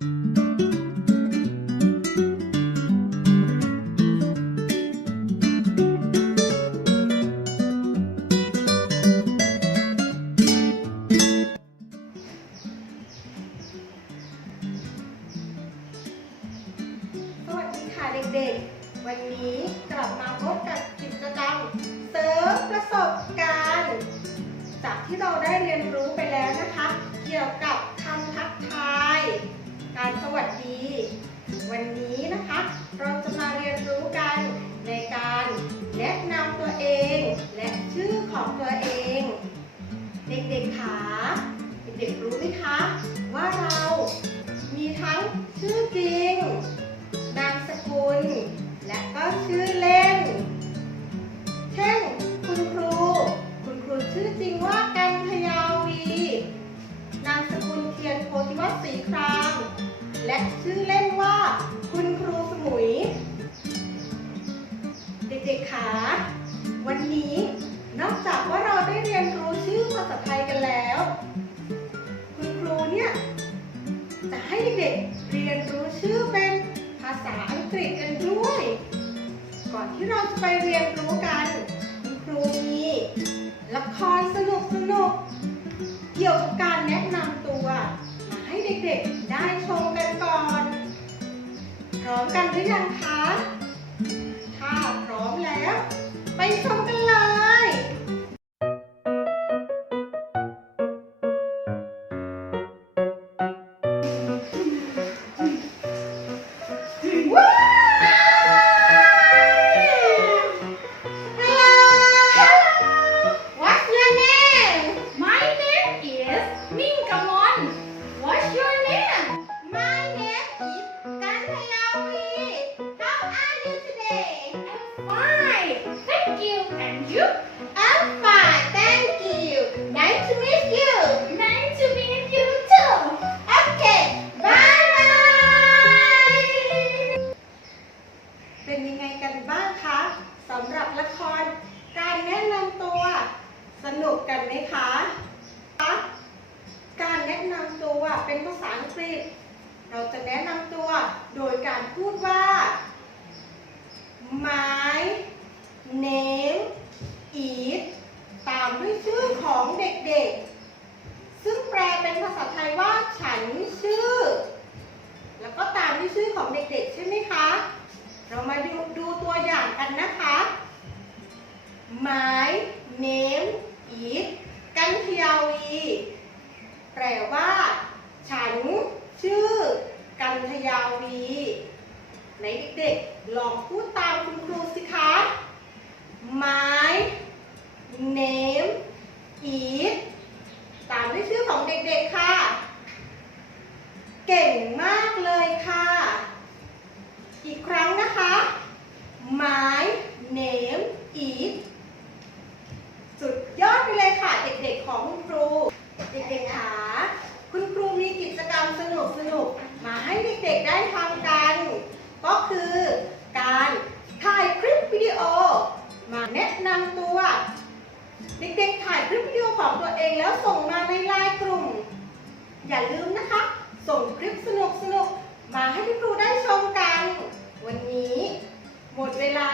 สวัสดีค่ะเด็กๆ วันนี้กลับมาพบกับกิจกรรมเสริมประสบการณ์ จากที่เราได้เรียน วั และชื่อเล่นว่า คุณครูสมุย เด็กๆขาวันนี้นอกจากว่าเราได้เรียนรู้ชื่อภาษาไทยกันแล้ว คุณครูเนี่ยจะให้เด็กเรียนรู้ชื่อเป็นภาษาอังกฤษกันด้วย ก่อนที่เราจะไปเรียนรู้กัน คุณครูมีละคร ร้อมกันหรือยังคะ ถ้าพร้อมแล้ว ไปชม you? I'm fine thank you Nice to meet you Nice to meet you too. Okay bye bye เป็นยังไงกันบ้างคะสำหรับละครการแนะนำตัว สนุกกันไหมคะ การแนะนำตัวเป็นภาษาอังกฤษ เราจะแนะนำตัวโดยการพูดว่า my name is ตามด้วยชื่อของเด็กๆ ซึ่งแปลเป็นภาษาไทยว่าฉันชื่อ แล้วก็ตามด้วยชื่อของเด็กๆ ใช่ไหมคะ เรามาดูดูตัวอย่างกันนะคะ My name is กัน ทยาวีแปลว่า ฉัน ชื่อ กันทยาวีไหนเด็กๆ ลองพูดตามคุณครูสิคะ My name is ตามด้วยชื่อของเด็กๆค่ะ เก่งมากเลยค่ะ อีกครั้งนะคะ My name is สุดยอดไปเลยค่ะ เด็กๆของคุณครู เด็กๆขาคุณครูมีกิจกรรมสนุกๆ มาให้เด็กๆได้ทำกัน ก็คือการถ่ายคลิปวิดีโอ มาำตัว เด็กๆถ่ายคลิปวิดีโอของตัวเองแล้วส่งมาในไลน์กลุ่ม อย่าลืมนะคะ ส่งคลิปสนุกๆมาให้คุณครูได้ชมกัน วันนี้ หมดเวลา